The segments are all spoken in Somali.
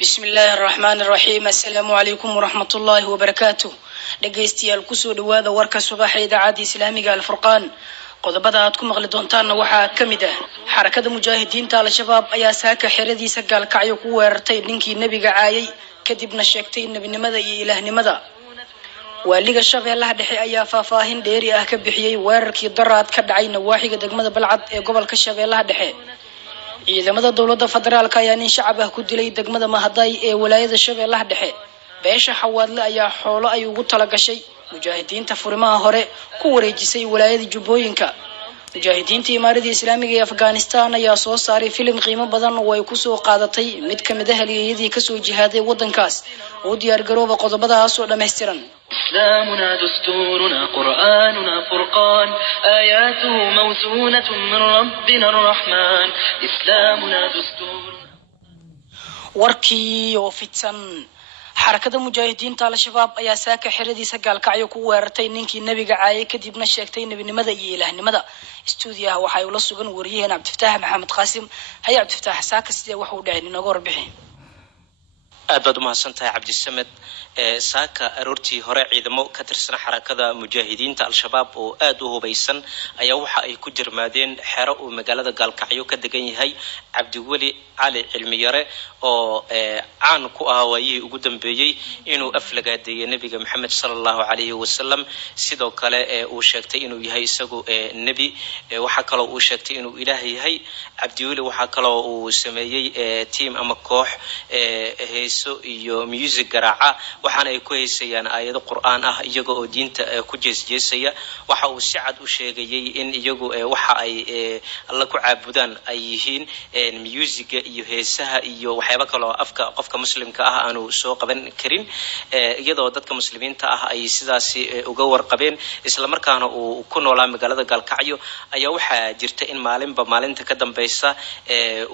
بسم الله الرحمن الرحيم السلام عليكم ورحمة الله وبركاته dhageystayaal kusoo dhawaada warka subaxa idaacada islaamiga alfurqaan qodobada aad ku maqli doontaan waxaa kamid ah xarakada mujaahidiinta al-shabaab ayaa saaka xiradiisa gaalkacyo ku weerartay ninkii nabiga caayay kadibna sheegtay nabinimada iyo ilaahnimada waaliga shabeellaha dhexe ayaa faahfaahin dheeri ah ka bixiyay weerarkii daraad ka dhacay nawaaxiga degmada balcad ee gobolka shabeellaha dhexe ciidamada dowladda federaalka ayaa nin shacab ah ku dilay degmada mahaday ee walaayada shabeellaha dhexe beesha xawaadle ayaa xoolo ay ugu tala gashay mujaahidiinta furimaha hore ku wareejisay walaayada jubbooyinka mujaahidiinta imaaradda islaamiga ee afghanistan ayaa soo saaray filim qiimo badan oo ay kusoo qaadatay mid kamid ah halyeeyadii kasoo jihaaday wadankaas oo diyaar garooba qodobadaas oo dhammaystiran إسلامنا دستورنا قرآننا فرقان آياته موزونة من ربنا الرحمن إسلامنا دستور warkii oo fidsan xarakada mujaahidiinta al-shabaab ayaa saaka xiradiisa gaalkacyo ku weerartay ninkii nabiga caayay kadibna sheegtay nabinimada iyo ilaahnimada stuudiyaha waxay ula sugan wariyeen cabdifataax maxamed qaasim hay cabdifataax saaka sidee wax uu dhacay inaga warbixin aad baad u mahadsantahay cabdisamed saaka aroortii hore ciidamo ka tirsan xarakada mujaahidiinta al-shabaab oo aad u hubaysan ayaa waxa ay ku jirmaadeen xero uu magaalada gaalkacyo ka degan yahay cabdiweli cali cilmiyare oo caan ku ah waayihii ugu dambeeyey inuu aflagaadeeyay nabiga maxamed sallallahu alayhi wasallam sidoo kale uu sheegtay inuu yahay isagu nabi waxa kale uu sheegtay inuu ilaah yahay cabdiweli waxa kale uu sameeyay team ama koox heeso iyo music garaaca waxaana ay ku heesayaan aayado qur'aan ah iyaga oo diinta ku jeesjeesaya waxa uu si cad u sheegayay in iyagu waxa ay alla ku caabudaan ay yihiin music iyo heesaha iyo waxyaabo kale oo afka qofka muslimka ah aanu soo qaban karin iyadoo dadka muslimiinta ah ay sidaas uga warqabeen isla markaana uu ku noolaa magaalada gaalkacyo ayaa waxaa jirta in maalinba maalinta ka dambaysa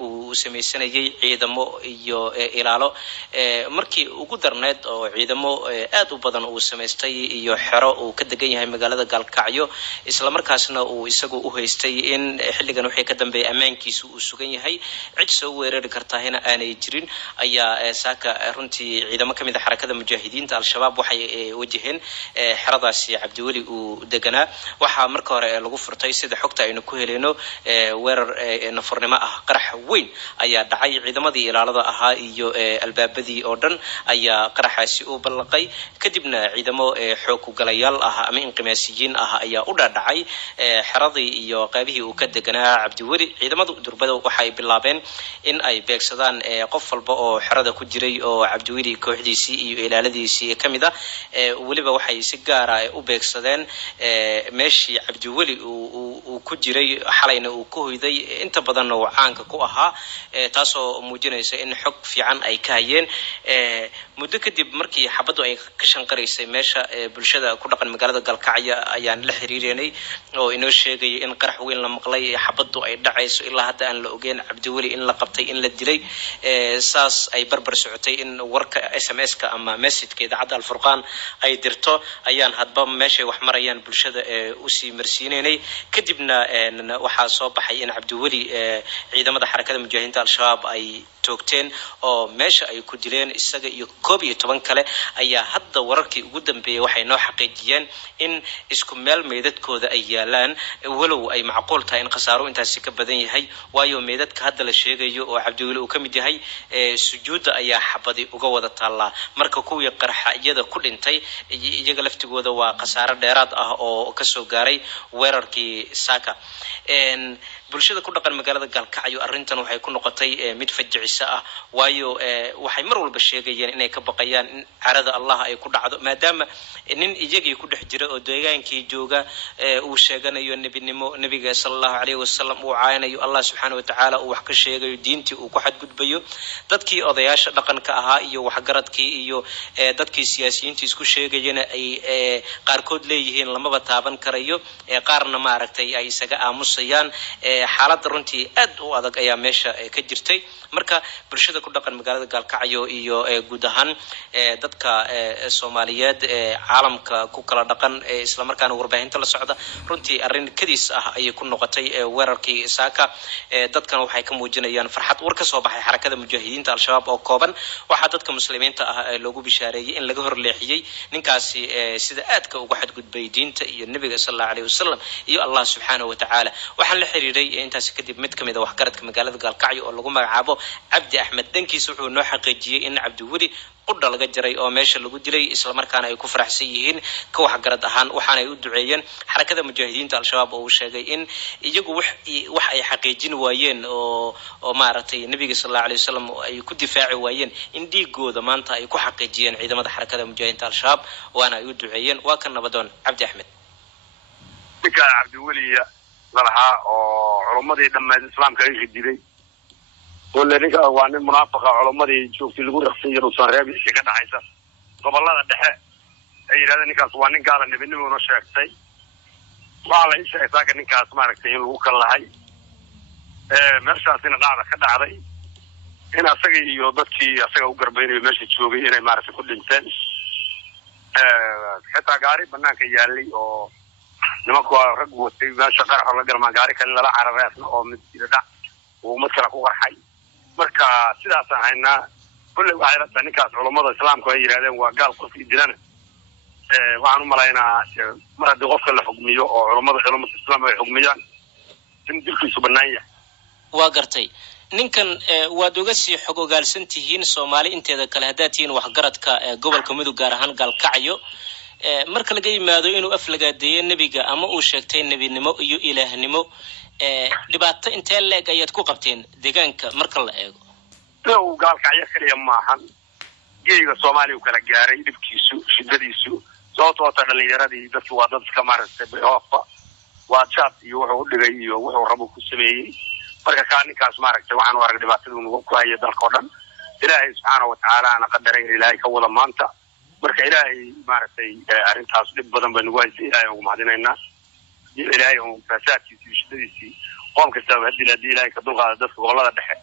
uu samaysanayay ciidamo iyo ilaalo markii ugu darneed oo ciidamo aad u badan uu samaystay iyo xero uu ka degan yahay magaalada gaalkacyo isla markaasna uu isagu u haystay in xilligan wixii ka dambeeyay ammaankiisu uu sugan yahay cid soo weerari kartaahina aanay jirin ayaa saaka runtii ciidamo kamid ah xarakada mujaahidiinta al-shabaab waxay wajaheen xeradaasi cabdiweli uu deganaa waxaa marka hore lagu furtay sida xogta aynu ku heleyno weerar nafurnimo ah qarax weyn ayaa dhacay ciidamadii ilaalada ahaa iyo albaabadii oo dhan ayaa qaraxaasi u balaqay kadibna ciidamo xoog ku galayaal ah ama inqimaasiyiin ah ayaa u dhaadhacay xeradii iyo qaybihii uu ka deganaa cabdiweli ciidamadu durbada waxay bilaabeen in ay beegsadaan qof walba oo xerada ku jiray oo cabdiweli kooxdiisii iyo ilaaladiisii kamid ah waliba waxay si gaar ah u beegsadeen meeshii cabdiweli uu ku jiray xalayna uu ku hoyday inta badan oo caanka ku ahaa taasoo muujinaysa in xog fiican ay ka hayeen muddo kadib markii xabadu ay ka shanqaraysay meesha bulshada ku dhaqan magaalada gaalkacyo ayaan la xiriirinay oo inoo sheegay in qarax weyn la maqlay xabadu ay dhacayso ilaa hadda aan la ogeyn cabdiweli in la qabtay in la dilay saas ay barbar socotay in warka SMS-ka ama message-ka idaacadda al-furqaan ay dirto ayaan hadba meeshay wax marayaan bulshada u sii marsiinay kadibna waxaa soo baxay in cabdiweli ciidamada xarakada mujaahidiinta al-shabaab ay toogteen oo meesha ay ku dileen isaga iyo 11 kale ayaa hadda wararkii ugu dambeeyay waxay noo xaqiijiyeen in isku meel meedadkooda ay yaalaan walow ay macquul tahay in khasaaro intaasi ka badan yahay waayo meedadka hadda la sheegayo oo cabdiweli uu kamid yahay sujuuda ayaa xabadi uga wada taala marka kuwii qarxayada ku dhintay iyaga laftigooda waa khasaaro dheeraad ah oo ka soo gaaray weerarkii saaka bulshada ku dhaqan magaalada gaalkacyo arrintan waxay ku noqotay mid fajicisa ah waayo waxay mar walba sheegayeen inay ka baqayaan in carada Allah ay ku dhacdo maadaama nin iyagii ku dhex jira oo deegaankii jooga uu sheeganayo nabinimo nabiga sallallahu alayhi wasallam uu caaynayo Allah subhanahu wa ta'ala uu wax ka sheegayo diintii uu ku xadgudbayo dadkii odayaasha dhaqanka ahaa iyo waxgaradkii iyo dadkii siyaasiyiinta isku sheegayeen ay qaarkood leeyihiin lamaba taaban karayo qaarna ma aragtay ay isaga aamusayaan xaaladda runtii aad u adag ayaa meesha ka jirtay marka bulshada ku dhaqan magaalada gaalkacyo iyo guud ahaan dadka Soomaaliyeed caalamka ku kala dhaqan isla markaana warbaahinta la socda runtii arrin kadis ah ay ku noqotay weerarkii saaka dadkan waxay ka muujinayaan farxad war ka soo baxay xarakada mujaahidiinta al-shabaab oo kooban waxa dadka muslimiinta ah loogu bishaareeyay in laga horleexiyay ninkaasi sida aadka uga xadgudbay diinta iyo nabiga sallallahu alayhi wasallam iyo Allah subhanahu wa ta'ala waxaan la xiriiray intaas kadib mid kamid ah waxgaradka magaalada gaalkacyo oo lagu magacaabo Cabdi Axmed dankiisa wuxuu noo xaqiijiyay in Cabdi Weli qudha laga jaray oo meesha lagu dilay isla markaana ay ku faraxsan yihiin ka waxgarad ahaan waxaana ay u duceeyeen xarakada mujaahidiinta al-shabaab oo sheegay in iyagu wax ay xaqiijin waayeen oo maaragtay nabiga sallallahu alayhi wasallam ay ku difaaci waayeen in dhiigooda maanta ay ku xaqiijiyeen ciidamada xarakada mujaahidiinta al-shabaab waana ay u duceeyeen waa kan nabadoon Cabdi Axmed Cabdi Weli lalaha oo culumadii dhammaan islaamka ay xididay ولكن وأنا منافقة على مدى شوف في الجورة خسير وصارب شيء كذا حيسا قبل الله ده أي هذا نكاس وأنا قال إن بيني وبين شيء وعلى إيش إذا نكاس ما ركتين وكل هاي مرشا سنة دعوة كذا علي هنا سجى يودتي سجى وقربيني ماشي تشوفي هنا ما أعرف كل إنسان حتى قارب أنا كيالي أو نمكوا رجوا تيجي شكر على جرما قاري كان لا عرفنا أو متجدع ومثلا كوغر حي marka sidaas ahayna kulli waxa ay ninkaas culimada islaamku ay yiraahdeen waa gaal qof idilana waxaan u maleynaa mar haddii qofka la xugmiyo oo culimada islaamka ay xugmiyaan in dilkiisu bannaan yahay waa gartay ninkan waad uga sii xog ogaalsan tihiin Soomaali inteeda kale haddaad tihiin waxgaradka gobolka Mudug gaar ahaan Gaalkacyo marka laga yimaado inuu aflagaadeeyo nabiga ama uu sheegtay nabinimo iyo ilaahnimo dhibaato intee leeg ayaad ku qabteen deegaanka marka la eego oo Gaalkacyo kaliya maahan geeyiga Soomaaliya kala gaaray dhibkiisu shidadiisu sababtoo ah dhalinyaradii dadku waa dad iska maartay beehofa waa chat iyo wuxuu u dhigay iyo wuxuu rabo ku sameeyay marka kaaninkaas maartay waxaan u arag dhibaatada uu ku hayo dalka oo dhan ilaahay subhanahu wa ta'ala ana qadaray ilaahay ka wada maanta marka ilaahay maartay arintaas dhib badan baan ugu haysay ilaahay ugu mahadinaynaa ilaahay uu fasaadkiisa shidadiisa qoom kasta hadii la diilay ka dulqaada dadka gobolada dhexe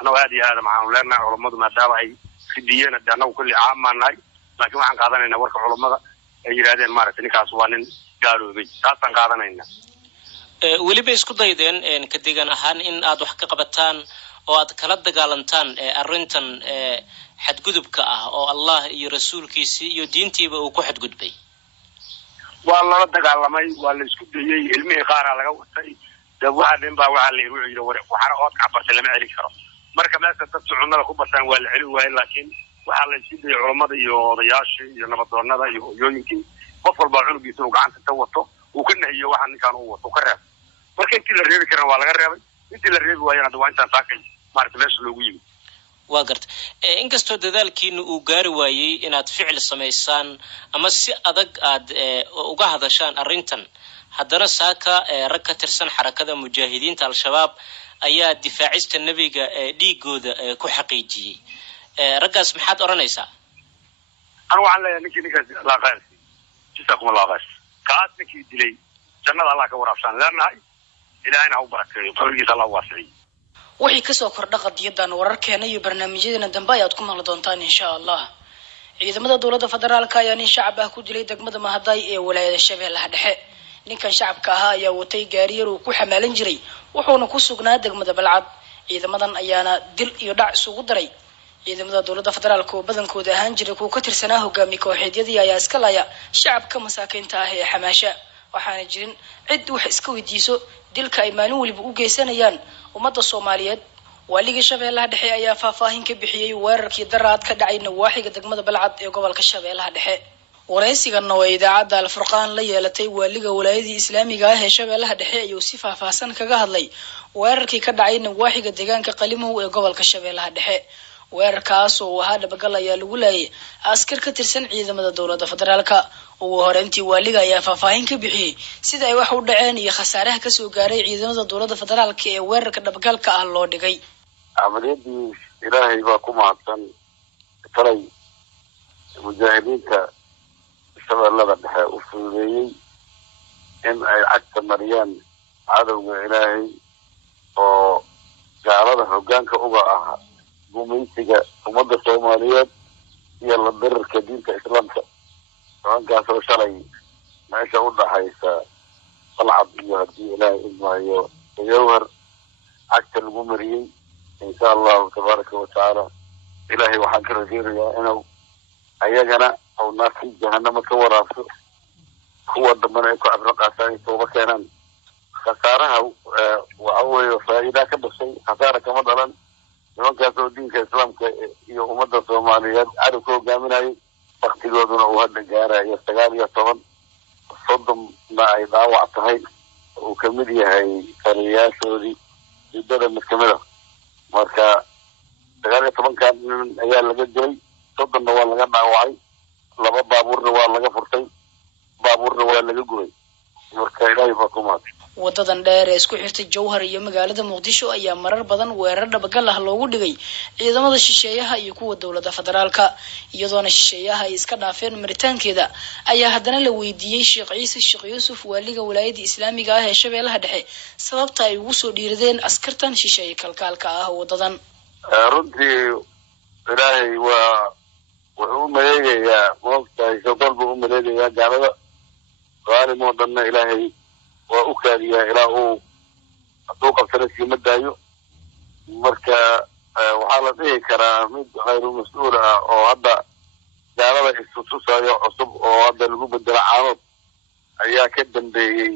ana waadi aad macaan leena culimadu maadaama ay fidiyeen anagu kulli caamaanay laakiin waxaan qaadanaynaa warka culimada ay yiraahdeen maartay ninkaas waa nin gaaloobay taasaan qaadanaynaa weliba isku daydeen ka deegan ahaan in aad wax ka qabataan oo aad kala dagaalantaan arrintan xadgudubka ah oo Allah iyo rasuulkiisa iyo diintiiba uu ku xadgudbay waa la dagaalamay waa la isku dayay ilmihi qaar laga watay waxaan baa waxa la yiri waxaan oo cabartay lama celin karo marka meesha dad sunnada ku bartaan waa la celin waayay laakiin waxa la isku dayay culimada iyo odayaasha iyo nabadoonnada iyo hooyooyinkii qof walba cunugiisa uu gacanta ka wato uu ka nahiyo waxaan ninkan uu wato ka reeb marka intii la reebi karaa waa laga reebay intii la reebi waayana waa intaan saakay maarta meesha loogu yimid waa garta inkastoo dadaalkiinu uu gaari waayay inaad ficil sameysaan ama si adag aad uga hadashaan arrintan haddana saaka rag ka tirsan xarakada mujaahidiinta al-shabaab ayaa difaacista nabiga dhiigooda ku xaqiijiyay raggaas maxaad oranaysaa أنا وعلى نكى لا غير جزاكم الله خير كات نكى دلي جنة الله كورافسان لأن هاي إلى أين هو بركة فريق الله واسعي wixii ka soo kordha qadiyadan wararkeena iyo barnaamijyadeena dambe ayaad ku maqli doontaan insha Allah ciidamada dawladda federaalka ayaa nin shacab ah ku dilay degmada Mahaday ee walaayada Shabeellaha Dhexe ninkan shacabka ah ayaa watay gaari yar uu ku xamaalan jiray wuxuuna ku sugnaa degmada Balcad ciidamadan ayaana dil iyo dhac isugu daray ciidamada dawladda federaalka oo badankooda ahaan jiray kuwa ka tirsanaa hogaamiye kooxeedyadii ayaa iska laaya shacabka masaakiinta ah ee xamaasha waxaana jirin cid wax iska weydiiso dilka ay maalin waliba u geysanayaan ummadda Soomaaliyeed waliga Shabeellaha Dhexe ayaa faahfaahin ka bixiyay weerarkii daraad ka dhacay nawaaxiga degmada Balcad ee gobolka Shabeellaha Dhexe wareysigan oo idaacadda Al-Furqaan la yeelatay waliga walaayadii Islaamiga ah ee Shabeellaha Dhexe ayuu si faahfaahsan kaga hadlay weerarkii ka dhacay nawaaxiga deegaanka Qalimow ee gobolka Shabeellaha Dhexe weerarkaas oo ahaa dhabagal ayaa lagu laayay askar ka tirsan ciidamada dawladda federaalka ugu horeyntii waliga ayaa faahfaahin ka bixiyay sida ay wax u dhaceen iyo khasaaraha ka soo gaaray ciidamada dawladda federaalka ee weerarka dhabagalka ah loo dhigay amaliyadii ilaahay baa ku mahadsan talay mujaahidiinta Shabeellaha Dhexe u fududeeyay in ay cagta mariyaan cadowga ilaahay oo gaalada hoggaanka uga ah gumaysiga ummadda Soomaaliyeed iyo la dirarka diinta Islaamka nimankaasoo shalay meesha u dhaxaysa qalcad iyo haddii ilaahay idmaayo jawhar cagta lagu mariyey insha allahu tabaaraka wa tacaala ilaahay waxaan ka rajeynayaa inuu ayagana oo naarti jahannama ka waraabto kuwa dambana ay ku cabro qaataan tooba keenaan khasaaraha waxa weeye faa'iida ka dhashay khasaara kama dhalan nimankaasoo diinka Islaamka iyo ummadda Soomaaliyeed cadow ka hogaaminayay waqtigooduna uu hadda gaarayo 19 soddonna ay dhaawac tahay uu ka mid yahay taliyayaashoodii muddada mid ka mid ah marka 19 nin ayaa laga dilay 30na waa laga dhaawacay 2 baabuurna waa laga furtay baabuurna waa laga gubay marka ilaahay baa ku mahad wadadan dheer ee isku xirtay Jowhar iyo magaalada Muqdisho ayaa marar badan weerar dhabagal ah loogu dhigay ciidamada shisheeyaha iyo kuwa dawladda federaalka iyadoona shisheeyaha ay iska dhaafeen maritaankeeda ayaa haddana la weydiiyay Sheekh Ciise Sheekh Yuusuf waaliga wilaayada Islaamiga ah ee Shabeellaha Dhexe sababta ay ugu soo dhiiradeen askartan shisheeye kalkaalka ah wadadan runtii ilaahay waa wuxuu maleegayaa moogtahay shaqalbu u maleegayaa gaalada qaalimo dhanna ilaahay waa u kaadiyaa ilaa uu hadduu qabsana siima daayo marka waxaa la dhihi karaa mid khayru mas-uul ah oo hadda gaalada isu tusayo cusub oo hadda lagu bedelo caanood ayaa ka dambeeyey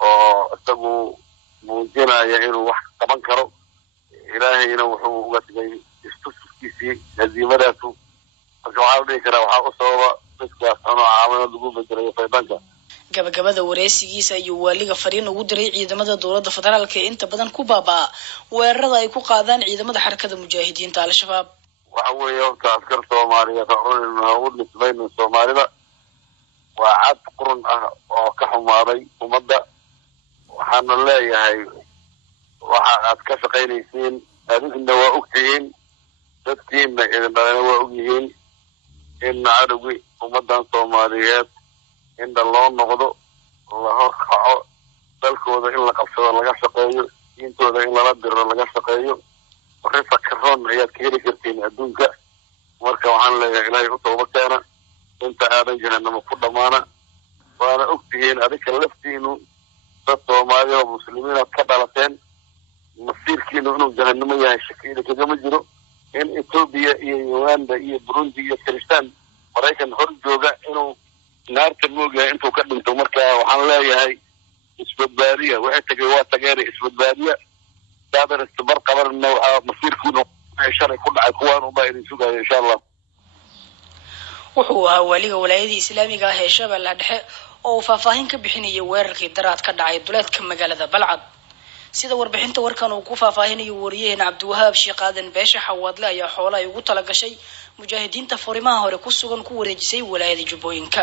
oo isagu muujinaya inuu wax qaban karo ilaahayna wuxuu uga dhigay istuskiisii hadiimadaasu marka waxaa la dhihi karaa waxaa u sababa dadkaas anoo caaminood lagu bedelayo faydaanka gabagabada wareysigiisa ayuu waaliga fariin ugu diray ciidamada dawladda federaalka ee inta badan ku baabaa weerarada ay ku qaadaan ciidamada xarakada mujaahidiinta al-shabaab waxa weeye horta askar Soomaaliyeed oo u nisbayna Soomaalida waa cad qurun ah oo ka xumaaday ummadda waxaana leeyahay waxa aad ka shaqaynaysiin adigna waa ogtihiin dadkiina idin dhalana waa ogyihiin in cadowgi ummaddan Soomaaliyeed in loo noqdo la horkaco dalkooda in la qabsado laga shaqeeyo diintooda in lala diro laga shaqeeyo waxay karoon ayaad ka heli kartiin adduunka marka waxaan leeyahay ilaahay u tooba keena inta aadan jahannama ku dhamaana waana ogtihiin adinka laftiinu dad Soomaali oo muslimiin ka dhalateen masiirkiinu inuu jahannamo yahay shakiida kagama jiro in Ethiopia iyo Uganda iyo Burundi iyo Kristaan Maraykan hor jooga inuu naarta moogahay intuu ka dhinto marka waxaan leeyahay isbadbaadiya waxa tagay waa tageer isbadbaadiya daadar istibar qabarna waxa masiirkiinu ay shalay ku dhacay kuwaan u baahin sugayo insha Allah wuxuu ahaa waaliga wilaayada Islaamiga ah ee Shabeellaha Dhexe oo faahfaahin ka bixinaya weerarkii daraad ka dhacay duleedka magaalada Balcad sida warbixinta warkan uu ku faahfaahinayo wariyaheen Cabdiwahaab Sheekh Aadan Beesha Xawaadle ayaa xoolo ay ugu tala gashay mujaahidiinta fariimaha hore ku sugan ku wareejisay wilaayada Jubbooyinka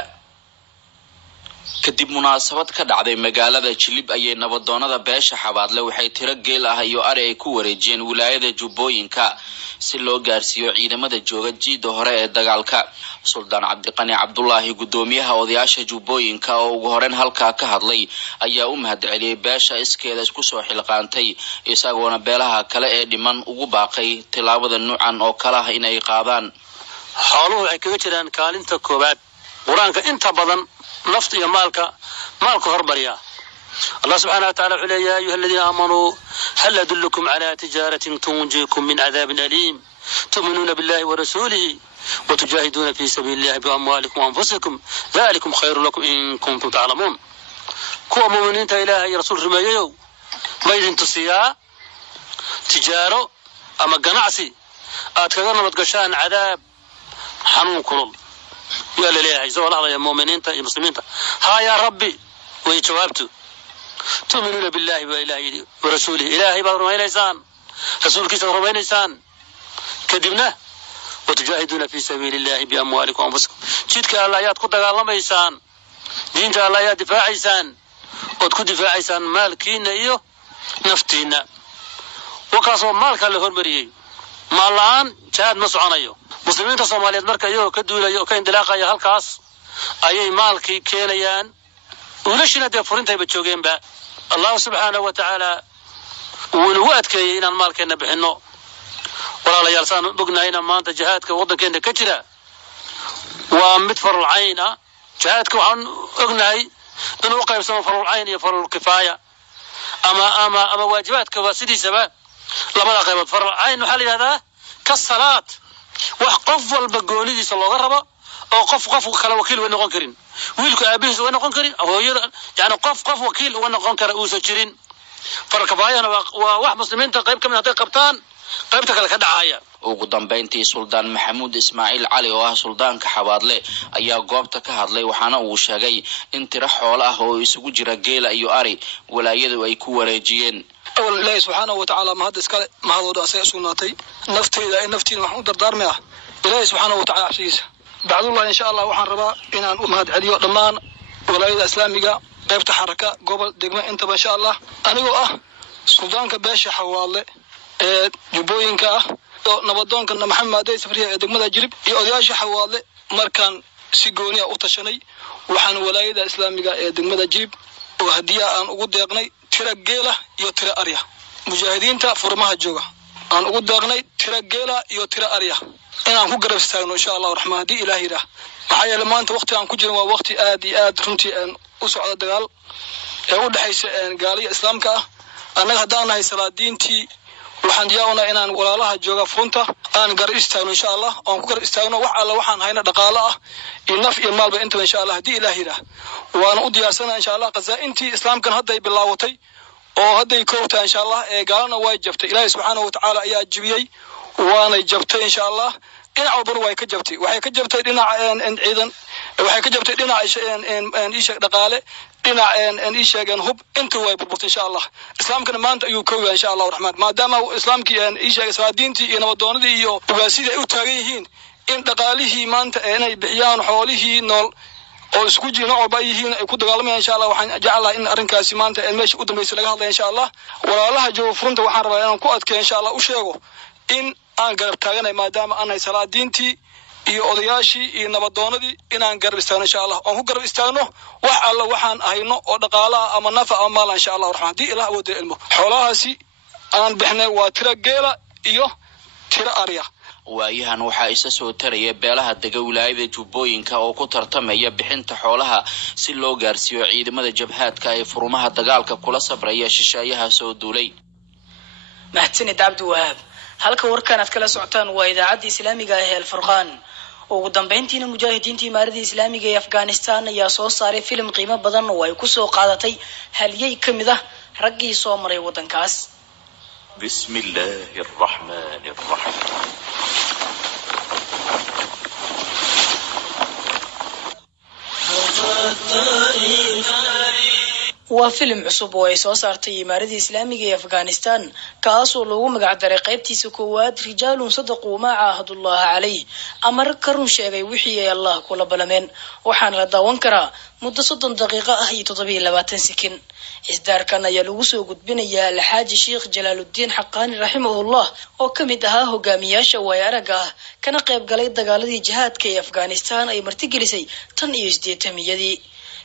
kadib munaasabad ka dhacday magaalada Jilib ayay nabadoonada Beesha Xawaadle waxay tiro geel ah iyo ari ay ku wareejiyeen wilaayada Jubbooyinka si loo gaarsiiyo ciidamada jooga jiida hore ee dagaalka Suldaan Cabdiqani Cabdullaahi gudoomiyaha odayaasha Jubbooyinka oo ugu horeen halka ka hadlay ayaa u mahadceliyay beesha iskeeda isku soo xilqaantay isagoona beelaha kale ee dhiman ugu baaqay tilaabada nuucan oo kala ah inay qaadaan xooluhu ay kaga jiraan kaalinta koobaad quraanka inta badan nafta iyo maalka hormariya الله سبحانه وتعالى قال يا أيها الذين آمنوا هل أدلكم على تجارة تنجيكم من عذاب أليم تؤمنون بالله ورسوله وتجاهدون في سبيل الله بأموالكم وأنفسكم ذلكم خير لكم إن كنتم تعلمون كوا مؤمنين إلهي رسول رميو ما يدين تصيا تجارة أما قناعسي أتكلم بتقشان عذاب حنون كرم يا لله عز وجل يا مؤمنين يا مسلمين ها يا ربي ويجوابته تؤمنون بالله وإلهي ورسوله إلهي بارمين إنسان رسولك بارمين إنسان كذبنا وتجاهدون في سبيل الله بأموالكم وأنفسكم جدك الله ياتكم الله إنسان دينك الله يا دفاع إنسان وتكون دفاع إنسان مالكين إيوه نفتينا وكاسو مالك اللي هرمريه مالان جهاد مسعون أيوه مسلمين الصوماليين مركا يو كدولا يو كاين دلاقا يا هالكاس أي مالكي كينيان ولشنا دي فرنتي بتشوغين با الله سبحانه وتعالى ونوات كي إن المال كنا بحنو walaalayaal saan ognahayna maanta jihaadka waddankeena ka jira waa mid farul cayn ah. jihaadka waxaan ognahay inuu u qaybsamo farul cayn iyo farul kifaaya ama waajibaadkaba sidiisaba labada qaybood. farul cayn waxaa la yidhahdaa ka salaad, wax qof walba goonidiisa looga rabo oo qof kale wakiil uga noqon karin, wiilku aabihiis uga noqon karin, hooyada yani qof wakiil uga noqon kara uusan jirin. farul kifaayana waa wax muslimiinta qayb ka mid hadday qabtaan qaybta kale ka dhacaya. ugu dambeyntii suldaan maxamuud ismaaciil cali oo ah suldaanka xabaadle ayaa goobta ka hadlay, waxaana uu sheegay in tiro xoolo ah oo isugu jira geela iyo ari walaayadu ay ku wareejiyeen. أول الله سبحانه وتعالى ما هذا إسكال ما هذا أساس سناتي نفتي إذا نفتي محمود دردار مياه الله سبحانه وتعالى عسيس بعد الله إن شاء الله وحن ربا إن أمهات عليو ضمان ولاية إسلامية قيبت حركة قبل دقمة أنت ما شاء الله أنا جو سلطان كباش حوالي جبوين كا نبضون كنا محمد دي سفرية دقمة جرب يأذياش حوالي مركان سيجونيا أوتشني وحن ولاية إسلامية دقمة جرب وهدية أن أقول يقني tira geela iyo tira arya mujaahidiinta furmaha jooga aan ugu deeqnay tira geela iyo tira arya inaan ku garab istaagno insha Allah raxmaan hadii ilaahay raa waxa yeelay maanta waqti aan ku jirno waa waqti aad iyo aad runtii u socda dagaal ee u dhaxaysa gaaliga islaamka ah. annaga haddaan nahay salaadiintii waxaan diyaarnaa inaan walaalaha jooga funta aan garab istaagno insha Allah aan ku garab istaagno wax alla waxaan hayna dhaqaale ah iyo naf iyo maalba inta insha Allah hadii ilaahay raa waana u diyaarsana insha Allah qazaa'intii islaamkan hadday bilaawatay oo hadday koobta insha Allah ee gaalana way jabtay. ilaahay subhanahu wa ta'ala ayaa jibiyay waana jabtay insha Allah dhinac walba way ka jabtay. waxay ka jabtay dhinaca ciidan, waxay ka jabtay dhinaca isha dhaqaale, dhinaca isha hub inta way burburtay insha Allah. islaamkana maanta ayuu koobay insha Allah raxmaan maadaama islaamkii isha salaadiintii iyo nabadoonadii iyo ugaasida ay u taagan yihiin in dhaqaalihii maanta inay bixiyaan xoolihii nool oo isku jiro walba yihiin ay ku dagaalamayaan insha Allah. waxaan jecelahay in arrinkaasi maanta meesha u dambeysay laga hadlayo insha Allah. walaalaha jooga furunta waxaan rabaa inaan ku adkeeyo insha Allah u sheego in aan garab taaganay maadaama aanay salaadiintii iyo odayaashii iyo nabadoonadii inaan garab istaagno insha Allah. aan ku garab istaagno wax alla waxaan ahayno oo dhaqaalaha ama nafa ama maal insha Allah raxmaan hadii ilaah awoodo ilmo xoolahaasi aan bixnay waa tira geela iyo tira arya. waayahan waxaa isa soo taraya beelaha dega wilaayada jubbooyinka oo ku tartamaya bixinta xoolaha si loo gaarsiiyo ciidamada jabhaadka ee furmaha dagaalka kula safraya shisheeyaha soo duulay. mahadsanid Cabdi Wahaab. halka warkan aad kala socotaan waa idaacadda islaamiga ah ee Al-Furqaan. ugu dambeyntiina mujaahidiinta imaarada islaamiga ee Afghanistan ayaa soo saaray filim qiimo badan oo ay ku soo qaadatay halyay kamid ah raggii soo maray wadankaas. بسم الله الرحمن الرحيم. waa filim cusub oo ay soo saartay imaarada islaamiga ee Afghanistan kaasoo lagu magac daray qaybtiisa koowaad rijaalun sadaqu ma ahadullah calayh amar karun sheegay wixii ay Allah kula balameen. waxaan la daawan karaa muddo 30 daqiiqo ah iyo 27 sekin. isdaarkan ayaa lagu soo gudbinayaa Alxaaji Sheekh Jalaaluddin Xaqaani rahimahullah oo kamid ahaa hogaamiyaasha waayaraga ah kana qayb galay dagaaladii jihaadka ee Afghanistan ay martigelisay tan iyo 80yadii.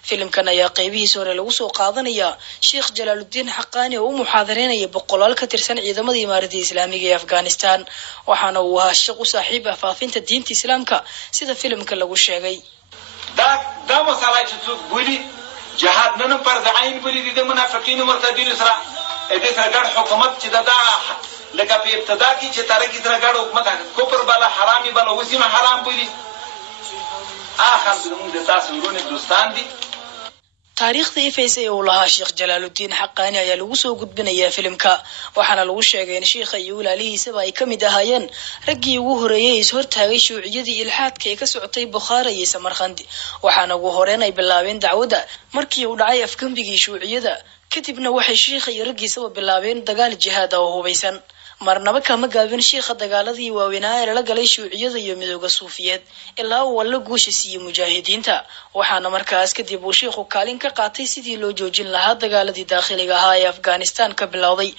filimkan ayaa qaybihiisa hore lagu soo qaadanaya Sheekh Jalaaluddin Xaqaani oo muxaadareynaya boqolaal ka tirsan ciidamada imaarada islaamiga ee Afghanistan waxaana uu ahaa shaqo saaxiib ah faafinta diinta islaamka sida filimka lagu sheegay. da masalaatu buli jihad nan farz ayn buli de munafiqin murtadin isra ede sargar hukumat chida laga pe ibtida ki che tariki sargar hukumat kufr bala harami bala wasima haram buli akhar bidum de tasirun dostan di taariikhda ifaysa ee uu lahaa Sheekh Jalaaluddin Xaqaani ayaa lagu soo gudbinayaa filimka waxaana lagu sheegay in sheekha iyo walaalihiisaba ay kamid ahaayeen raggii ugu horeeyay is hortaagay shuuciyadii ilhaadka ee ka socotay Bukhari iyo Samarkand waxaana ugu horeen ay bilaabeen dacwada markii uu dhacay afgambigii shuuciyada kadibna waxay sheekha iyo raggiisaba bilaabeen dagaal jihaad oo hubeysan. marnaba kama gaabin sheekha dagaaladii waaweynaa ee la galay shuuciyada iyo midowga suufiyeed ilaa uu la guushisiiyay mujaahidiinta waxaana markaas kadib uu sheekhu kaalin ka qaatay sidii loo joojin lahaa dagaaladii daaqiliga ahaa ee Afghanistan ka bilowday.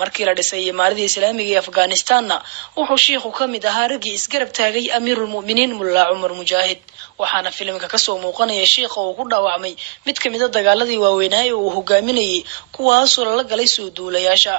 markii la dhisay imaarada islaamiga ee Afghanistanna wuxuu sheekhu kamid ahaa raggii isgarab taagay amiirul mu'miniin Mulla Umar Mujaahid waxaana filimka ka soo muuqanaya sheekha oo ku dhaawacmay mid kamid ah dagaaladii waaweynaa ee uu hogaaminayay kuwaas oo la galay soo duulayaasha.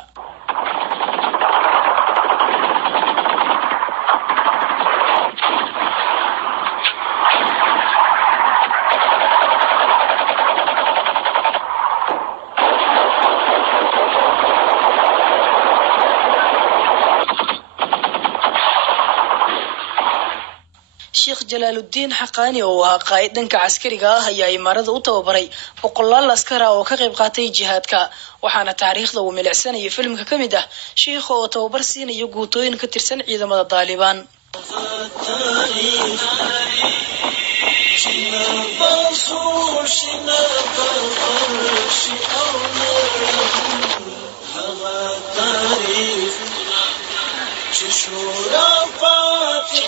sheekh jalaaludiin xaqaani oo ahaa qaa'id dhanka caskariga ah ayaa imaarada u tababaray boqolaal askar ah oo ka qayb qaatay jihaadka waxaana taariikhda uu milicsanayo filimka ka mid ah sheekha oo tababar siinayo guutooyin ka tirsan ciidamada Taliban.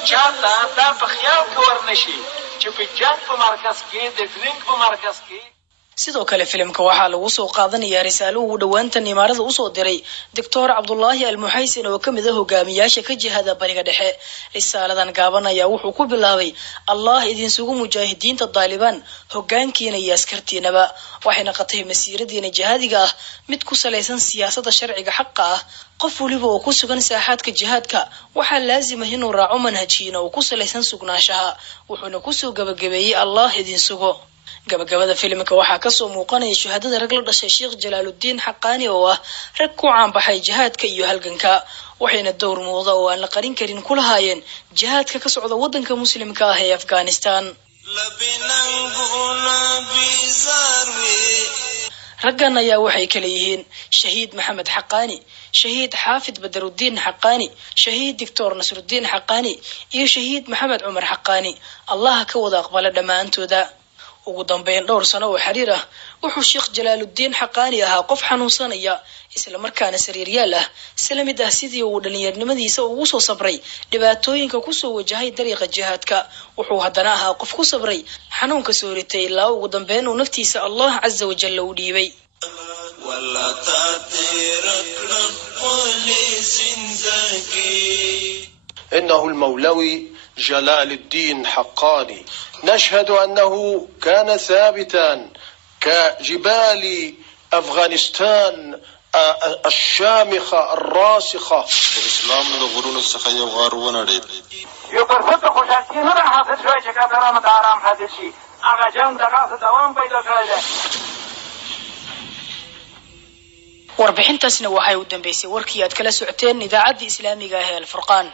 چاته دا په خیال کې ورنشي چې په جنگ په مرکز کې د ډرینګ په مرکز کې sidoo kale filimka waxaa lagu soo qaadanayaa risaalo uu dhawaantan imaarada u soo diray Dr. Abdullahi Al-Muhaysin oo kamid ah hogaamiyaasha ka jihada bariga dhexe risaaladan gaaban ayaa wuxuu ku bilaabay Allah idin sugu mujaahidiinta Taliban hogaankiina iyo askartiinaba waxayna qatay masiiradiina jihaadiga ah mid ku saleysan siyaasadda sharciga xaqa ah qof waliba oo ku sugan saaxadka jihaadka waxaa laazim ah inuu raaco manhajkiina oo ku saleysan sugnaanshaha wuxuuna ku soo gabagabeeyay Allah idin sugo gabagabada filimka waxaa ka soo muuqanaya shuhadada rag la dhashay sheekh jalaaludiin xaqaani oo ah rag ku caan baxay jihaadka iyo halganka waxayna door muuqda oo aan la qarin karin ku lahaayeen jihaadka ka socda wadanka muslimka ah ee Afghanistan raggan ayaa waxay kala yihiin shahiid maxamed xaqaani shahiid xaafid badaruddin xaqaani shahiid Dr. Nasruddin xaqaani iyo shahiid maxamed cumar xaqaani Allah ka wada aqbala dhamaantooda ugu dambeyn dhowr sano oo xiriir ah wuxuu sheekh jalaaludiin xaqaani ahaa qof xanuunsanaya isla markaana sariiryaal ah isla mid ah sidii uu dhalinyarinimadiisa ugu soo sabray dhibaatooyinka ku soo wajahay dariiqa jihaadka wuxuu haddana ahaa qof ku sabray xanuunka soo ritay ilaa ugu dambeyn uu naftiisa Allah azza wa jalla u dhiibay إنه المولوي جلال الدين حقاني نشهد أنه كان ثابتا كجبال أفغانستان الشامخة الراسخة الإسلام لغرون السخية وغارون ريب يفرفت خوشاكين هنا حاصل شوية شكا درامة آرام حاصل شي أغا جام دقاس دوام بيدا كراجة warbixintaasna waxay u dambeysay warkii aad kala socoteen idaacadda islaamiga ah ee Al Furqaan